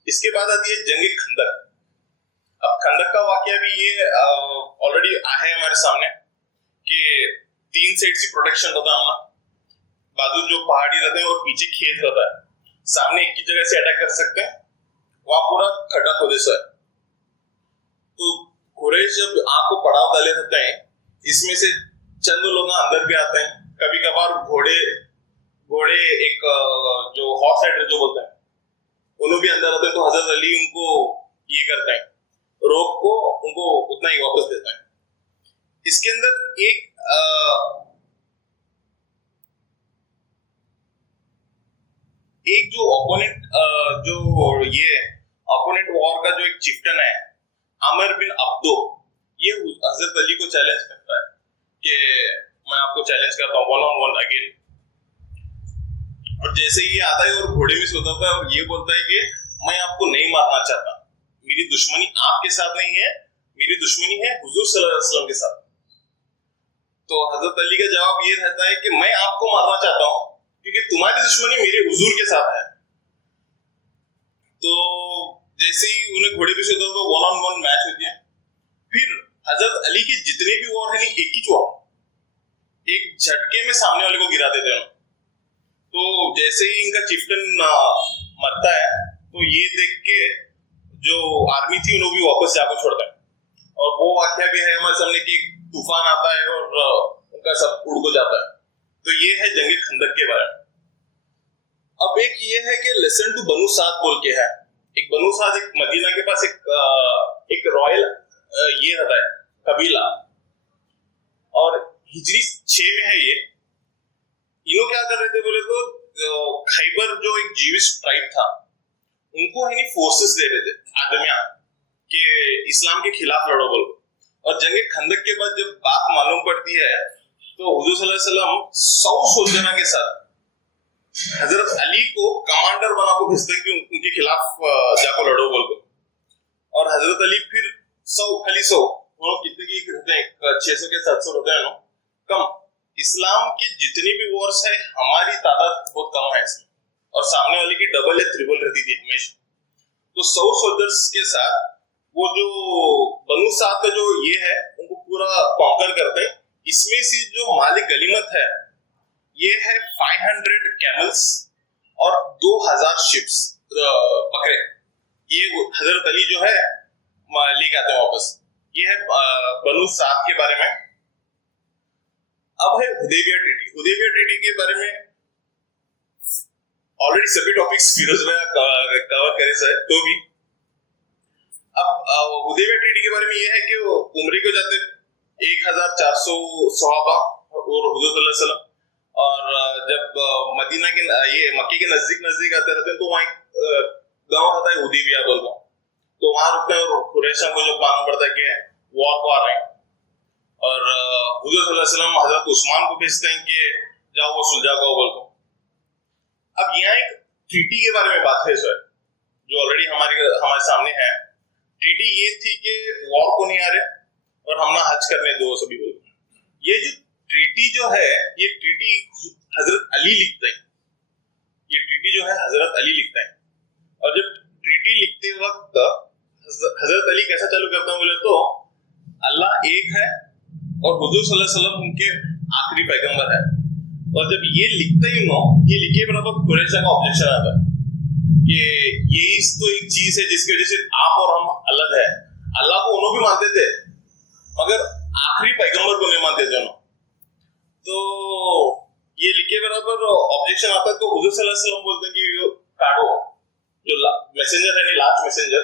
इसके बाद आती है जंग खंदक। अब खंदक का वाकया भी ये ऑलरेडी है हमारे सामने कि 3 सेट की प्रोटेक्शन होता है, बाजू जो पहाड़ी रहते हैं और पीछे खेत रहता है, सामने एक ही जगह से अटैक कर सकते हैं, वहां पूरा खड्डा खोदे सर। तो कुरैश जब आपको पड़ाव डाले रहते हैं, इसमें से चंद लोग अंदर भी आते हैं, कभी कभार घोड़े एक जो हॉर्स राइडर जो बोलते हैं उन्होंने भी अंदर आते हैं, तो हजरत अली उनको ये करते हैं, रोक को उनको उतना ही वापस देता है। इसके अंदर एक जो ओपोनेंट वॉर का जो एक चिफ्टन है आमिर बिन अब्दो, ये हजरत अली को चैलेंज करता है कि मैं आपको चैलेंज करता हूँ 1-on-1 अगेन। और जैसे ही आता है और घोड़े में सोता है और ये बोलता है कि मैं आपको नहीं मारना चाहता, मेरी दुश्मनी आपके साथ नहीं है, मेरी दुश्मनी है हुजूर सल्लल्लाहु अलैहि वसल्लम के साथ। तो हजरत अली का जवाब ये रहता है कि मैं आपको मारना चाहता हूँ क्योंकि तुम्हारी दुश्मनी मेरे हुजूर के साथ है। तो जैसे ही उन्हें घोड़े पे से उतरते तो 1-on-1 मैच होती है। फिर हजरत अली के जितने भी वॉर है एक ही वॉर, एक झटके में सामने वाले को गिरा देते हैं। तो जैसे ही इनका चिफ्टन मरता है तो ये देख के जो आर्मी थी उन्हें भी वापस जाकर छोड़ता है, और वो वाक्य भी है हमारे सामने कि एक तूफान आता है और उनका सब उड़ को जाता है। तो ये है जंग खंदक के बारे में। अब एक ये है कि लेसन टू बनु साद बोल के है, एक बनु साद एक मदीना के पास एक रॉयल ये रहता है कबीला, और हिजरी 6 में है ये। इन्हों क्या कर रहे थे बोले तो खैबर जो एक जीविश ट्राइब था उनको है नहीं फोर्सेस दे रहे थे आदमिया के इस्लाम के खिलाफ लड़ो बोलो। और जंग खंदक के बाद जब बात मालूम पड़ती है तो हुजूर सल्लल्लाहु अलैहि वसल्लम 100 सोल्जरों के साथ हजरत अली को कमांडर बना को भेजते हैं कि उनके खिलाफ जाको लड़ो बोल को। और हजरत अली फिर 100 खाली 100 कितने की रहते हैं 600 के 700 होते हैं कम। इस्लाम के जितने भी वॉर्स है हमारी तादाद बहुत कम है इसमें, और सामने वाले की डबल या ट्रिपल रहती थी हमेशा। तो 100 सोल्जर्स के साथ वो जो बनु साद का जो ये है उनको पूरा कॉन्कर करते हैं। इसमें से जो मालिक गनीमत है ये है 500 कैमल्स और 2000 शिप्स बकरे, ये हजरत अली जो है लेके आते हैं वापस। ये है बनु साद के बारे में। अब है हुदैबिया ट्रीटी। हुदैबिया ट्रीटी के बारे में ऑलरेडी सभी टॉपिक्स फिरोज भाई कवर करे सर, तो भी अब हुदैबिया ट्रीटी के बारे में ये है कि वो उम्रे को जाते 1400 सहाबा और हुजूर सल्लल्लाहु अलैहि वसल्लम, और जब मदीना के ये मक्के के नजदीक आते रहते हैं तो वहाँ एक गांव रहता है हुदैबिया बोल को, तो वहां रुकते हैं और कुरैशा को जो मालूम पड़ता है कि वॉर को आ रहे हैं, और हुजूर सल्लल्लाहु अलैहि वसल्लम हजरत उस्मान को भेजते हैं कि जाओ वो सुलझा को बोल को। अब यहाँ एक ट्रीटी के बारे में बात है सर जो ऑलरेडी हमारे सामने है। ट्रीटी ये थी कि वॉर को नहीं आ रहे और हम ना हज करने दो सभी बोल। ये जो ट्रीटी जो है ये ट्रीटी हजरत अली लिखते हैं, ये ट्रीटी जो है हजरत अली लिखते हैं। और जब ट्रीटी लिखते वक्त हजरत अली कैसा चालू करते हैं बोले तो अल्लाह एक है और हुजूर सल्लल्लाहु अलैहि वसल्लम उनके आखिरी पैगंबर है। और जब ये लिखते ही नो ये लिखे बराबर कुरैशा का ऑब्जेक्शन आता है कि ये तो एक चीज है जिसकी वजह से आप और हम अलग है। अल्लाह को उन्होंने भी मानते थे मगर आखिरी पैगंबर को नहीं मानते थे उन्होंने। तो ये लिखे बराबर ऑब्जेक्शन आता है तो हुजूर सल्लल्लाहु अलैहि वसल्लम बोलते हैं कि काटो, जो मैसेंजर है लास्ट मैसेंजर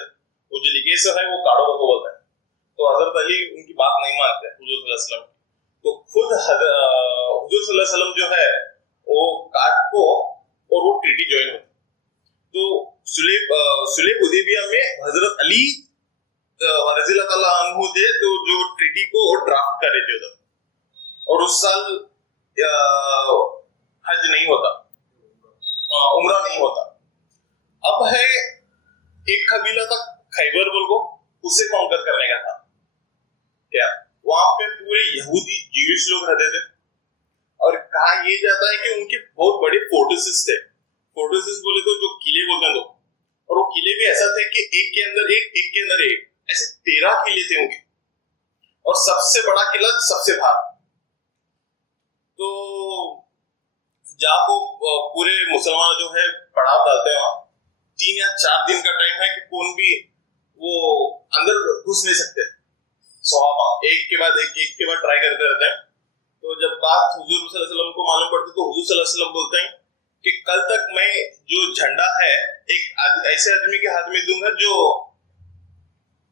वो जो लिगेसर है वो काटो को बोलता है। तो हजरत अली उनकी बात नहीं मानते हुजूर सल्लल्लाहु अलैहि वसल्लम। तो खुद हुजूर सल्लल्लाहु अलैहि वसल्लम जो है वो काट को और वो ट्रीटी ज्वाइन होती। तो सुलेह हुदैबिया में हजरत अली रज़ियल्लाहु ताला अन्हु थे तो जो ट्रीटी को ड्राफ्ट कर रहे थे उधर, और उस साल हज नहीं होता, उम्रा नहीं होता। अब है एक कबीला था खैबर बोल को, उसे कॉन्कर करने का था क्या। वहां पे पूरे यहूदी जीविश लोग रहते थे और कहा यह जाता है कि उनके बहुत बड़े फोर्ट्रेसेस थे। फोर्ट्रेसेस बोले तो जो किले बोलते हैं, और वो किले भी ऐसा थे कि एक के अंदर एक के अंदर एक, ऐसे 13 किले थे उनके, और सबसे बड़ा किला सबसे बाहर। तो जाको पूरे मुसलमान जो है पड़ाव डालते हैं वहां, 3 या 4 दिन का टाइम है कि कौन भी वो अंदर घुस नहीं सकते। सहाबा एक के बाद ट्राई करते रहते हैं। तो जब बात हुजूर सल्लल्लाहु अलैहि वसल्लम को मालूम पड़ती तो हुजूर सल्लल्लाहु अलैहि वसल्लम बोलते हैं कि कल तक मैं जो झंडा है एक ऐसे आदमी के हाथ में दूंगा जो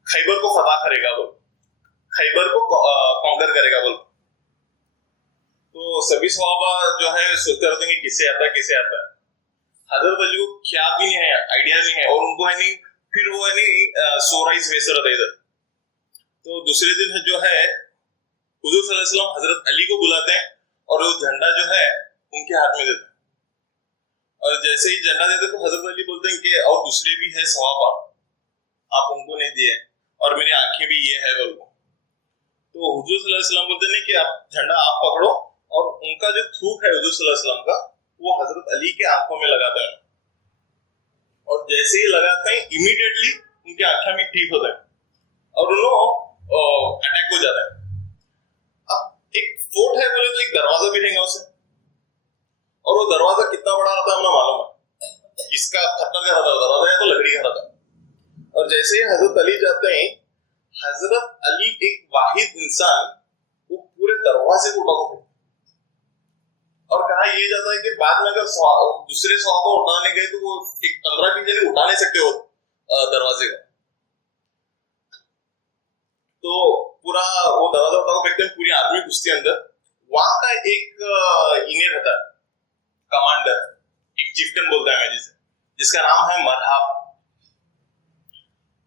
खैबर को फतह करेगा, बोल खैबर को कॉन्कर करेगा बोल। तो सभी सहाबा जो है सोचते रहते हैं कि किसे आता है। हजरत अली को क्या भी नहीं है, आइडिया नहीं है, और उनको है नहीं, फिर वो है नहीं सोराइज वेसर रहता इधर। तो दूसरे दिन जो है हुजूर सल्लल्लाहु अलैहि वसल्लम हजरत अली को बुलाते हैं और वो झंडा जो है उनके हाथ में देते हैं। और जैसे ही झंडा देते तो हजरत अली बोलते हैं कि और दूसरे भी है सहाबा, आप उनको नहीं दिए और मेरी आंखें भी ये है बोलो। तो हुजूर सल्लल्लाहु अलैहि वसल्लम बोलते हैं कि आप झंडा आप पकड़ो, और उनका जो थूक है हुजूर सल्लल्लाहु अलैहि वसल्लम का वो हजरत अली के आंखों में लगाते हैं, और जैसे ही लगाते हैं इमीडिएटली उनके आंखें भी ठीक होता है और उन्होंने अटैक हो जाता है। अब एक फोर्ट है बोले तो एक दरवाजा भी रहेगा उसे, और वो दरवाजा कितना बड़ा रहता है हमें मालूम है, इसका पत्थर का दरवाजा है तो लकड़ी का रहता है। और जैसे ही हजरत अली जाते हैं, हजरत अली एक वाहिद इंसान वो पूरे दरवाजे को उठा देते, और कहा यह जाता है कि बाद में अगर दूसरे सवाब उठाने गए तो वो एक 15-20 जने उठा नहीं सकते हो दरवाजे का, तो पूरा वो दरवाजा उठा के फेंकते हैं, पूरी आर्मी घुसती है अंदर। वहां का एक इंजीनियर रहता है, कमांडर, एक चिफ्टन बोलता है मैं जिसे, जिसका नाम है मरहब,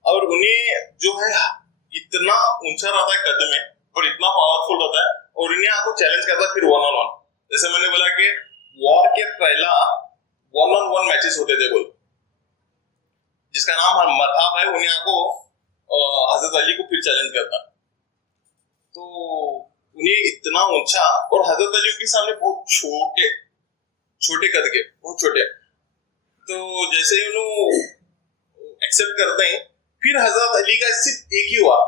और उन्हें जो है इतना ऊंचा रहता है कद में और इतना पावरफुल रहता है, और उन्हें आपको चैलेंज करता है फिर 1-on-1। जैसे मैंने बोला कि वॉर के पहला 1-on-1 मैचेस होते थे, बोल जिसका नाम मरहब है, उन्हें आपको हजरत अली को फिर चैलेंज करता। तो उन्हें इतना ऊंचा, और हजरत अली के सामने बहुत छोटे छोटे कद के, बहुत छोटे, तो जैसे ही उन्होंने एक्सेप्ट करते हैं, फिर हजरत अली का सिर्फ एक ही वार,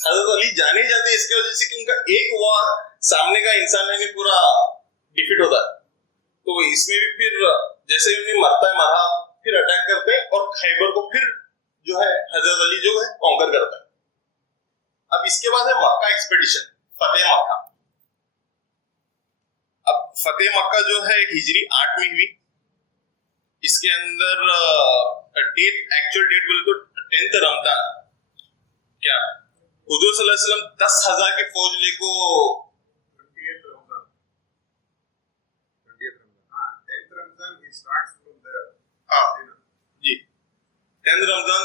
हजरत अली जाने जाते इसके वजह से कि उनका एक वार सामने का इंसान है पूरा डिफीट होता है। तो इसमें भी फिर जैसे ही उन्हें मरता है मरहब, फिर अटैक करते हैं और खैबर को फिर जो है हजरत अली जो है कॉन्कर करता है। अब इसके बाद है मक्का एक्सपेडिशन, फतेह मक्का। अब फतेह मक्का जो है हिजरी 8 में हुई। इसके अंदर डेट, एक्चुअल डेट बोले तो 10th रमजान, क्या हुजूर सल्लल्लाहु अलैहि वसल्लम 10,000 की फौज लेको 20th Ramadan he starts from there। हाँ जी, 10th रमजान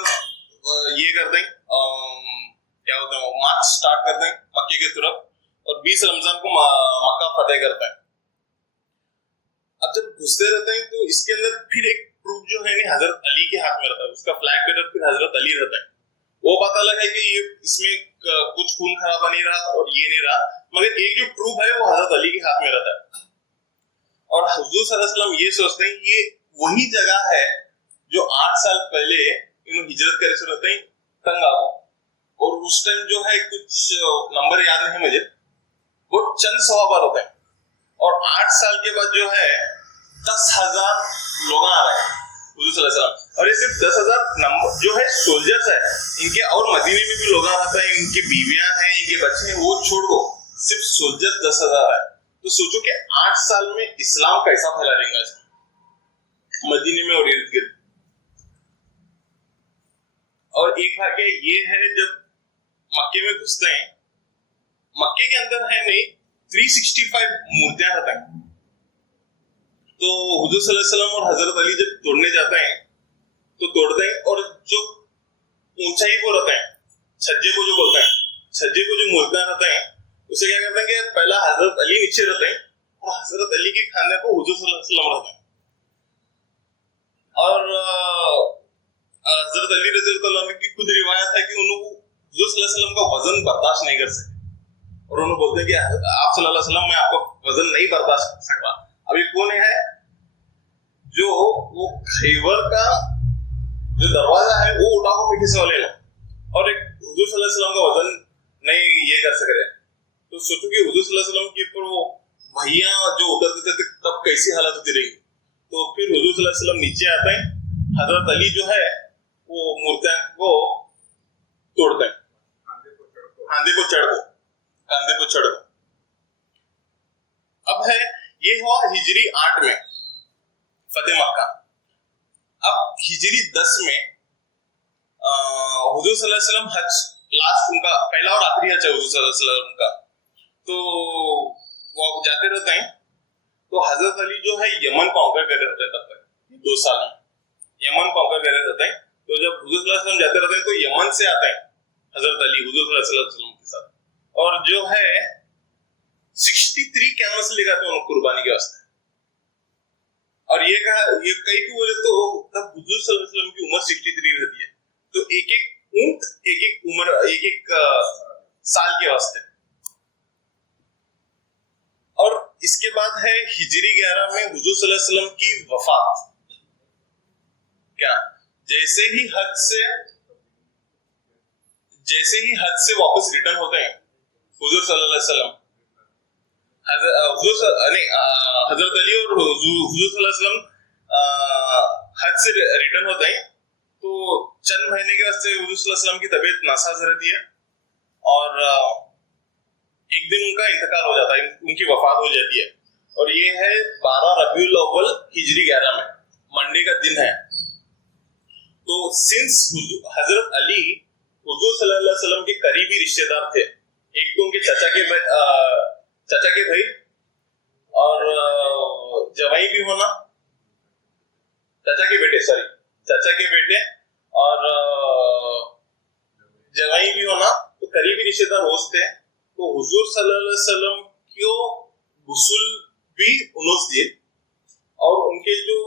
ये कर दें, क्या होता है, मार्च स्टार्ट कर दें मक्के की तरफ, और 20 रमजान को मक्का फतेह करते हैं। अब जब घुसते रहते हैं तो इसके अंदर फिर एक ट्रूप जो है हजरत अली के हाथ में रहता है, उसका फ्लैग बेरर फिर हजरत अली रहता है। वो पता लगा कि ये इसमें कुछ खून खराबा नहीं रहा और ये नहीं रहा, मगर एक जो ट्रूप है वो हजरत अली के हाथ में रहता है। और हुजूर सल्लल्लाहु अलैहि वसल्लम ये सोचते हैं ये वही जगह है जो 8 साल पहले इन्होंने हिजरत करे से रहते हैं तंगाबो, और उस टाइम जो है कुछ नंबर याद नहीं मुझे, वो चंद सवाबार होते हैं, और 8 साल के बाद जो है 10,000 लोग आ रहे हैं हुजूर सल्लल्लाहु अलैहि वसल्लम, और ये सिर्फ 10,000 नंबर जो है सोल्जर्स है इनके, और मदीने में भी लोग आते हैं, इनकी बीवियां हैं, इनके बच्चे हैं, वो छोड़ दो, सिर्फ सोल्जर्स 10,000 है। तो सोचो कि 8 साल में इस्लाम कैसा फैला रहेगा मदीने में और इर्द गिर्द। और एक वाक्य ये है, जब मक्के में घुसते हैं, मक्के के अंदर है नहीं 365 मूर्तियां रहते हैं। तो हुजूर सल्लल्लाहु अलैहि वसल्लम और हजरत अली जब तोड़ने जाते हैं तो तोड़ते हैं, और जो ऊंचाई को रहते हैं, छज्जे को जो बोलते हैं, छज्जे को जो मूर्तियां रहते हैं, उसे क्या करते हैं कि पहला हजरत अली नीचे रहते हैं और हजरत अली के खाने को हुजूर सल्लल्लाहु अलैहि वसल्लम रहते हैं, और हजरत अली रज़ियल्लाहु अन्हु की खुद रिवायत है कि उन्होंने हुजूर सल्लल्लाहु अलैहि वसल्लम का वजन बर्दाश्त नहीं कर सके, और उन्होंने बोलते हैं कि आप सल्लल्लाहु अलैहि वसल्लम, मैं आपका वजन नहीं बर्दाश्त कर सकता। अभी कौन है जो वो खैबर का जो दरवाजा है वो उठा को पीछे से वाले लो, और एक हुजूर सल्लल्लाहु अलैहि वसल्लम का वजन नहीं ये कर सक रहे, तो सोचो कि हुजूर सल्लल्लाहु अलैहि वसल्लम के ऊपर वो भैया जो उतरते थे तब कैसी हालत होती रहेगी। तो फिर हुजूर सल्लल्लाहु अलैहि वसल्लम नीचे आते हैं, हजरत अली जो है वो मूर्तियां को तोड़ते हैं, कंधे को चढ़ दो। अब है ये हुआ हिजरी 8 में फतेह मक्का। अब हिजरी 10 में हुजूर सल्लल्लाहु अलैहि वसल्लम हज, लास्ट उनका पहला और आखिरी हज है हुजूर सल्लल्लाहु अलैहि वसल्लम का, तो वो जाते रहते हैं। तो हजरत अली जो है यमन कॉन्कर कर रहे हैं, तब तक 2 साल में यमन कॉन्कर कर रहते हैं। तो जब हुजूर सल्लल्लाहु अलैहि वसल्लम जाते रहते हैं तो यमन से आते हैं हजरत अली हुजूर सल्लल्लाहु अलैहि वसल्लम के साथ, और जो है 63 कैमल्स लेकर आते हैं कुर्बानी के वास्ते। और ये कहा, ये कई को बोले तो तब हुजूर सल्लल्लाहु अलैहि वसल्लम की उम्र 63 रहती है, तो एक ऊंट एक उम्र एक साल के वास्ते। और इसके बाद है हिजरी 11 में हुजूर सल्लल्लाहु अलैहि वसल्लम की वफात। क्या जैसे ही हज से जैसे ही हज से वापस रिटर्न होते हैं हुजूर सल्लल्लाहु अलैहि वसल्लम, हजरत अली और हुजूर सल्लल्लाहु अलैहि वसल्लम हज से रिटर्न होते हैं तो चंद महीने के वास्ते हुजूर सल्लल्लाहु अलैहि वसल्लम की तबीयत नासाज रहती है और एक दिन उनका इंतकाल हो जाता है, उनकी वफात हो जाती है। और ये है 12 रबीउल अव्वल हिजरी 11 में, मंडे का दिन है। तो सिंस हजरत अली हुजूर सल्लल्लाहु अलैहि वसल्लम के करीबी रिश्तेदार थे, एक तो उनके चाचा के भाई और जवाई भी होना, चाचा के बेटे और जवाई भी होना, तो करीबी रिश्तेदार होश थे। तो हुजूर सल्लल्लाहु अलैहि वसल्लम को गुस्ल भी उन्होंने दिए और उनके जो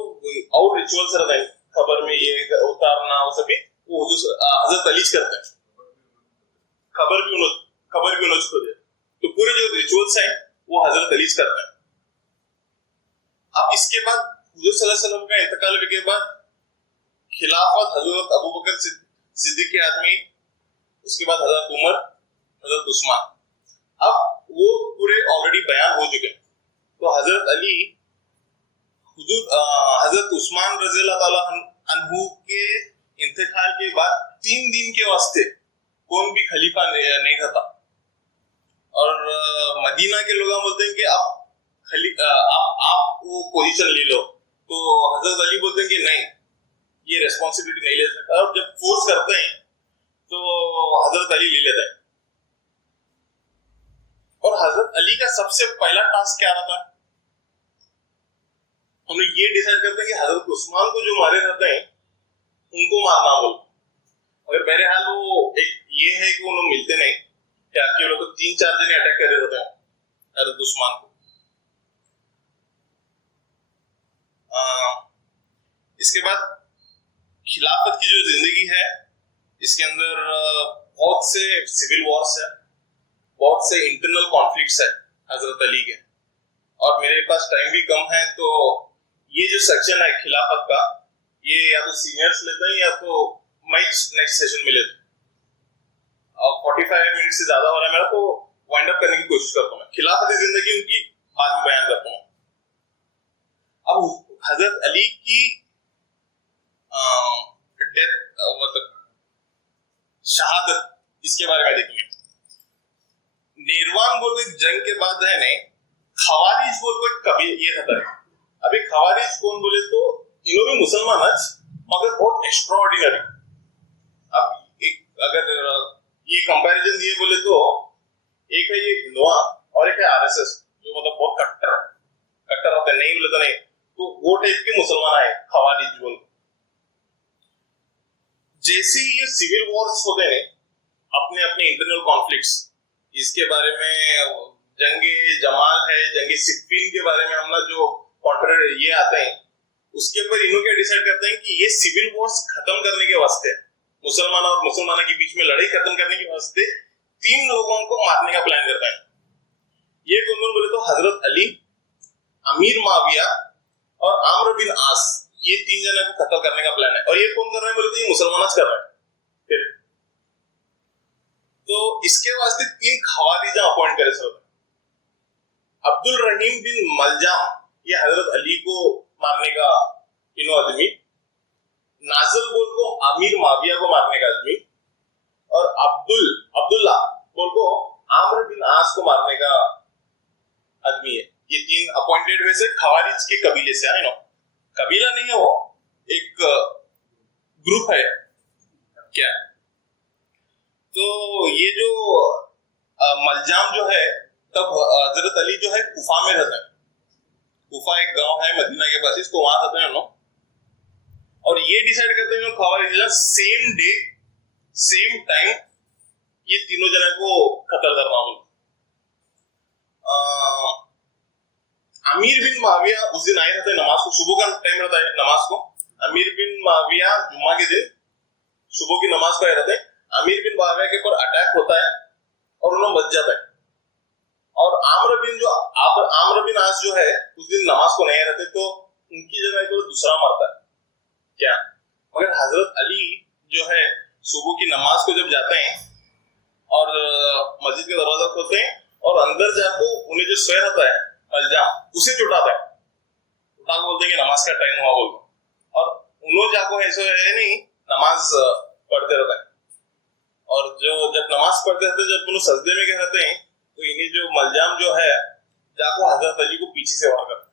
और रिचुअल्स रहते हैं खबर में ये उतारना वो सभी वो हजरत अली करते हैं, खबर भी उन्होंने को दिया। तो पूरे जो रिचुअल्स हैं वो हजरत अली करते हैं। अब इसके बाद हुजूर सल्लल्लाहु अलैहि वसल्लम का इंतकाल के बाद खिलाफत हजरत अबू बकर सिद्दीक के आदमी, उसके बाद हजरत उमर, हजरत उस्मान, अब वो पूरे ऑलरेडी बयान हो चुके हैं। तो हजरत अली हजरत उस्मान रज़ियल्लाहु ताला अन्हु के इंतकाल के बाद 3 दिन के वास्ते कौन भी खलीफा नहीं था। और मदीना के लोग बोलते हैं कि आप वो पोजीशन ले लो, तो हजरत अली बोलते हैं कि नहीं, ये रेस्पॉन्सिबिलिटी नहीं ले सकता। और जब फोर्स करते हैं तो हजरत अली ले लेते हैं। और हजरत अली का सबसे पहला टास्क क्या रहता है, हम लोग ये डिसाइड करते हैं कि हजरत उस्मान को जो मारे रहते हैं उनको मारना बोल। अगर बहरहाल वो एक ये है कि वो लोग मिलते नहीं, क्या कि वो लोग 3-4 जने अटैक कर रहे होते हैं हजरत उस्मान को। इसके बाद खिलाफत की जो जिंदगी है इसके अंदर बहुत से सिविल वॉर्स है, बहुत से इंटरनल कॉन्फ्लिक्ट्स है हजरत अली के। और मेरे पास टाइम भी कम है, तो ये जो सेक्शन है खिलाफत का, ये या तो सीनियर्स लेते हैं या तो मैं नेक्स्ट सेशन में लेता हूँ। 45 मिनट से ज्यादा हो रहा है मेरा, तो वाइंड अप करने की कोशिश करता हूँ। खिलाफत जिंदगी उनकी बाद में बयान करता हूँ। अब हजरत अली की डेथ मतलब शहादत, इसके बारे में देखेंगे। नेरवान बोल को एक जंग के बाद है नहीं, खवारिज बोल को कभी ये रहता है। अभी खवारिज कौन बोले तो इन्हों भी मुसलमान है मगर बहुत एक्स्ट्राऑर्डिनरी। अब एक अगर ये कंपैरिजन दिए बोले तो एक है ये हिंदुआ और एक है आरएसएस, जो मतलब बहुत कट्टर होते हैं, नहीं बोले तो नहीं, तो वो टाइप के मुसलमान है खवारिज बोल। जैसे ये सिविल वॉर्स होते हैं, अपने अपने इंटरनल कॉन्फ्लिक्ट्स, इसके बारे में जंगे जमाल है, जंगे सिफ्फीन के बारे में हमला जो कॉन्ट्रैक्ट ये आते हैं, उसके ऊपर इन्हों क्या डिसाइड करते हैं कि ये सिविल वॉर्स खत्म करने के वास्ते, मुसलमान और मुसलमानों के बीच में लड़ाई खत्म करने के वास्ते 3 लोगों को मारने का प्लान करते हैं। ये कौन बोले तो हजरत अली, अमीर माविया और आम्र बिन आस, ये 3 जने को खत्म करने का प्लान है। और ये कौन कर रहे हैं बोले तो ये मुसलमान कर रहे हैं। फिर तो इसके वास्ते 3 खवारिजा अपॉइंट करे सर। अब्दुल रहीम बिन मलजाम, ये हजरत अली को मारने का तीनों आदमी, नाजल बोल को अमीर माविया को मारने का आदमी, और अब्दुल्ला बोल को आम्र बिन आस को मारने का आदमी है। ये 3 अपॉइंटेड हुए से खवारिज के कबीले से आए ना, कबीला नहीं है, वो एक ग्रुप है क्या। तो ये जो मलजाम जो है, तब हजरत अली जो है कुफा में रहता है। कुफा एक गांव है मदीना के पास, इसको वहां रहते हैं लोग। और ये डिसाइड करते हैं खवारिज सेम डे सेम टाइम ये तीनों जने को कत्ल करना हो। अमीर बिन माविया उस दिन आए रहते हैं नमाज को, सुबह का टाइम रहता है नमाज को। अमीर बिन माविया जुम्मा के दिन सुबह की नमाज को आए रहते हैं। अमीर बिन माविया के ऊपर अटैक होता है और उन्हें बच जाता है। और आम्र बिन आस जो है उस दिन नमाज को नहीं रहते, तो उनकी जगह को दूसरा मरता है क्या। मगर हजरत अली जो है सुबह की नमाज को जब जाते हैं और मस्जिद के दरवाजा खोलते हैं और अंदर जाको उन्हें जो सोया रहता है मलजाम उसे जुटाता है, उठा के बोलते हैं कि नमाज का टाइम हुआ बोल, और उन लोग जाको ऐसा है नहीं नमाज पढ़ते रहता है। और जो जब नमाज पढ़ते रहते जब उन्हें सजदे में रहते हैं तो इन्हें जो मलजाम जो है जाको हजरत अली को पीछे से वार करता है,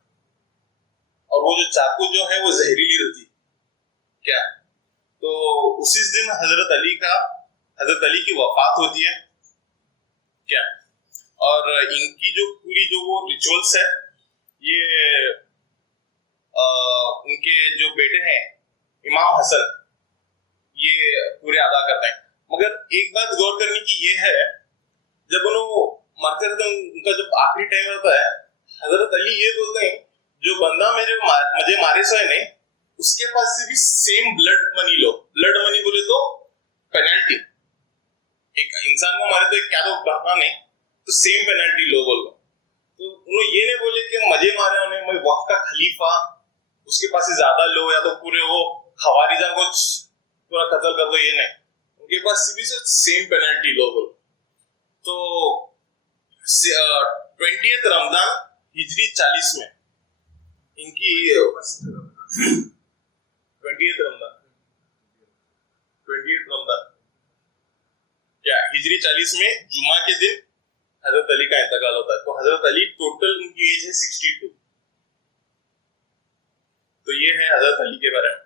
और वो जो चाकू जो है वो जहरीली रहती क्या। तो उसी दिन हजरत अली की वफात होती है क्या। और इनकी जो पूरी जो वो रिचुअल्स है ये उनके जो बेटे हैं इमाम हसन ये पूरे अदा करते हैं। मगर एक बात गौर करने की ये है, जब उन्होंने मरते रहते उनका जब आखिरी टाइम रहता है हजरत अली ये बोलते हैं जो बंदा मुझे मारे सोए नहीं उसके पास से भी सेम ब्लड मनी लो। ब्लड मनी बोले तो पेनल्टी, एक इंसान को मारे तो क्या तो भरना नहीं, तो सेम पेनल्टी लो बोलो। तो उन्होंने ये नहीं बोले कि मुझे मारे उन्हें मैं वक्त का खलीफा उसके पास से ज्यादा लो या तो पूरे वो खवारिजा को पूरा कत्ल कर दो, ये नहीं, उनके पास भी सेम पेनल्टी लो बोलो। तो 20th रमजान हिजरी 40 में इनकी 20th रमजान क्या हिजरी 40 में जुमा के दिन हजरत अली का इंतकाल होता है। तो हजरत अली टोटल उनकी एज है 62। तो ये है हजरत अली के बारे में।